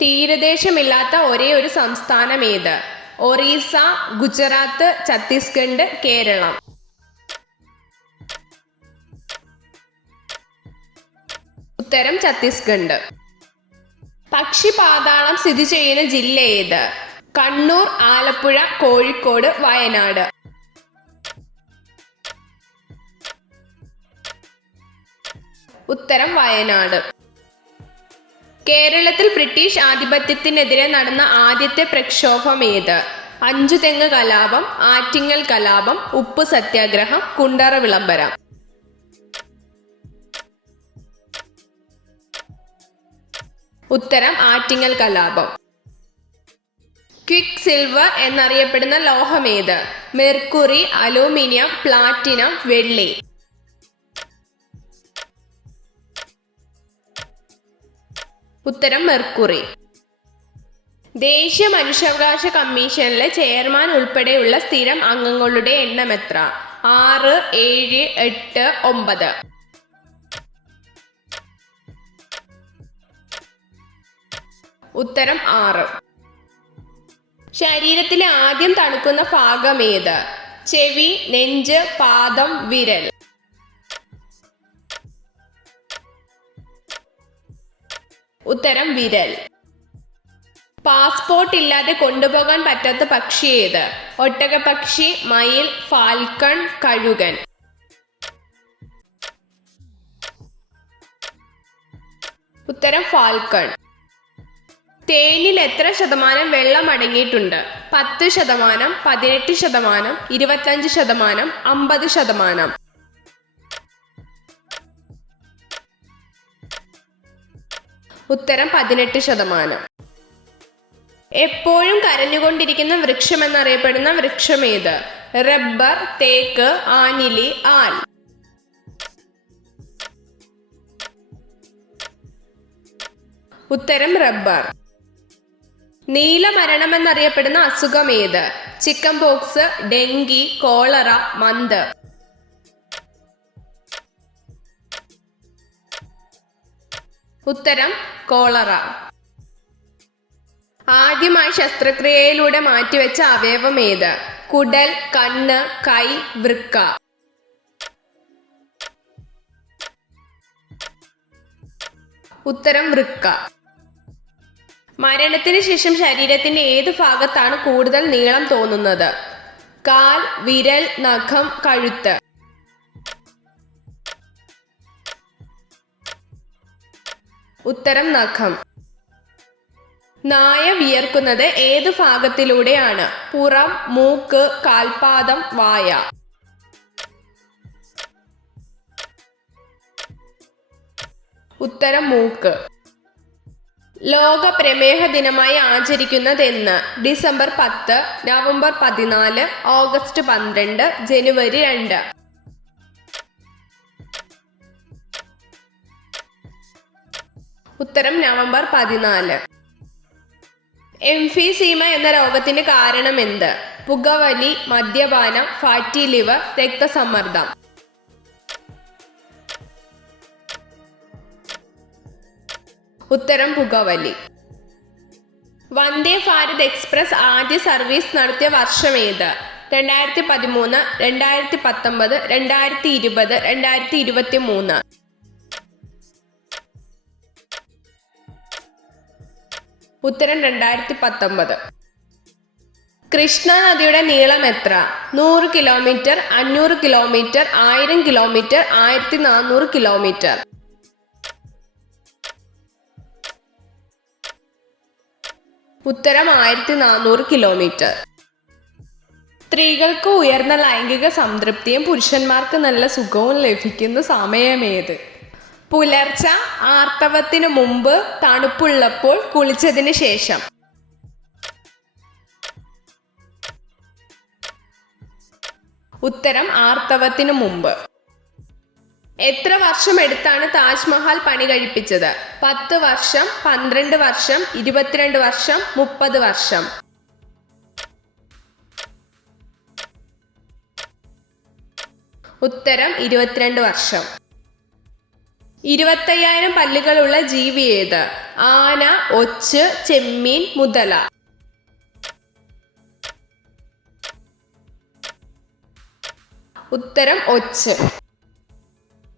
തീരദേശമില്ലാത്ത ഒരേ ഒരു സംസ്ഥാനം ഏത്? ഒറീസ, ഗുജറാത്ത്, ഛത്തീസ്ഗഡ്, കേരളം. ഉത്തരം ഛത്തീസ്ഗഡ്. പക്ഷിപാതാളം സ്ഥിതി ചെയ്യുന്ന ജില്ല ഏത്? കണ്ണൂർ, ആലപ്പുഴ, കോഴിക്കോട്, വയനാട്. ഉത്തരം വയനാട്. കേരളത്തിൽ ബ്രിട്ടീഷ് ആധിപത്യത്തിനെതിരെ നടന്ന ആദ്യത്തെ പ്രക്ഷോഭം ഏത്? അഞ്ചുതെങ്ങ് കലാപം, ആറ്റിങ്ങൽ കലാപം, ഉപ്പു സത്യാഗ്രഹം, കുണ്ടറ വിളംബരം. ഉത്തരം ആറ്റിങ്ങൽ കലാപം. ക്വിക്ക് സിൽവർ എന്നറിയപ്പെടുന്ന ലോഹം ഏത്? മെർക്കുറി, അലൂമിനിയം, പ്ലാറ്റിനം, വെള്ളി. ഉത്തരം മെർക്കുറി. ദേശീയ മനുഷ്യാവകാശ കമ്മീഷനിലെ ചെയർമാൻ ഉൾപ്പെടെയുള്ള സ്ഥിരം അംഗങ്ങളുടെ എണ്ണം എത്ര? 6, 7, 8, 9. ഉത്തരം 6. ശരീരത്തിലെ ആദ്യം തണുക്കുന്ന ഭാഗം ഏത്? ചെവി, നെഞ്ച്, പാദം, വിരൽ. ഉത്തരം വിരൽ. പാസ്പോർട്ട് ഇല്ലാതെ കൊണ്ടുപോകാൻ പറ്റാത്ത പക്ഷി ഏത്? ഒട്ടകപ്പക്ഷി, മയിൽ, ഫാൽക്കൺ, കഴുകൻ. ഉത്തരം ഫാൽക്കൺ. തേനിൽ എത്ര ശതമാനം വെള്ളം അടങ്ങിയിട്ടുണ്ട്? 10%, 18%, 25%, 50%. ഉത്തരം 18%. എപ്പോഴും കരഞ്ഞുകൊണ്ടിരിക്കുന്ന വൃക്ഷം എന്നറിയപ്പെടുന്ന വൃക്ഷം ഏത്? റബ്ബർ, തേക്ക്, ആഞ്ഞിലി, ആൽ. ഉത്തരം റബ്ബർ. നീലമരണം എന്നറിയപ്പെടുന്ന അസുഖം ഏത്? Chicken pox, dengue, cholera, month. ഉത്തരം കോളറ. ആദ്യമായി ശസ്ത്രക്രിയയിലൂടെ മാറ്റിവെച്ച അവയവം ഏത്? കുടൽ, കണ്ണ്, കൈ, വൃക്ക. ഉത്തരം വൃക്ക. മരണത്തിന് ശേഷം ശരീരത്തിന്റെ ഏത് ഭാഗത്താണ് കൂടുതൽ നീളം തോന്നുന്നത്? കാൽ, വിരൽ, നഖം, കഴുത്ത്. ഉത്തരം നഖം. നായ വിയർക്കുന്നത് ഏത് ഭാഗത്തിലൂടെയാണ്? പുറം, മൂക്ക്, കാൽപാദം, വായ. ഉത്തരം മൂക്ക്. ലോക പ്രമേഹ ദിനമായി ആചരിക്കുന്നത് എന്ന്? ഡിസംബർ 10, നവംബർ 14, ഓഗസ്റ്റ് 12, ജനുവരി 2. ഉത്തരം നവംബർ 14. എംഫീസീമ എന്ന രോഗത്തിന് കാരണം എന്ത്? പുകവലി, മദ്യപാനം, ഫാറ്റി ലിവർ, രക്തസമ്മർദ്ദം. ഉത്തരം പുകവലി. വന്ദേ ഭാരത് എക്സ്പ്രസ് ആദ്യ സർവീസ് നടത്തിയ വർഷം ഏത്? 2013, 2019, 2020, 2023. ഉത്തരം 2019. കൃഷ്ണ നദിയുടെ നീളം എത്ര? 100 കിലോമീറ്റർ, 500 കിലോമീറ്റർ, 1000 കിലോമീറ്റർ, 1400 കിലോമീറ്റർ. ഉത്തരം 1400 കിലോമീറ്റർ. സ്ത്രീകൾക്ക് ഉയർന്ന ലൈംഗിക സംതൃപ്തിയും പുരുഷന്മാർക്ക് നല്ല സുഖവും ലഭിക്കുന്ന സമയമേത്? പുലർച്ച, ആർത്തവത്തിനു മുമ്പ്, തണുപ്പുള്ളപ്പോൾ, കുളിച്ചതിന് ശേഷം. ഉത്തരം ആർത്തവത്തിനു മുമ്പ്. എത്ര വർഷം എടുത്താണ് താജ്മഹൽ പണി കഴിപ്പിച്ചത്? 10 വർഷം, 12 വർഷം, 22 വർഷം, 30 വർഷം. ഉത്തരം 22 വർഷം. 25,000 പല്ലുകളുള്ള ജീവി ഏത്? ആന, ഒച്ച്, ചെമ്മീൻ, മുതല. ഉത്തരം ഒച്ച്.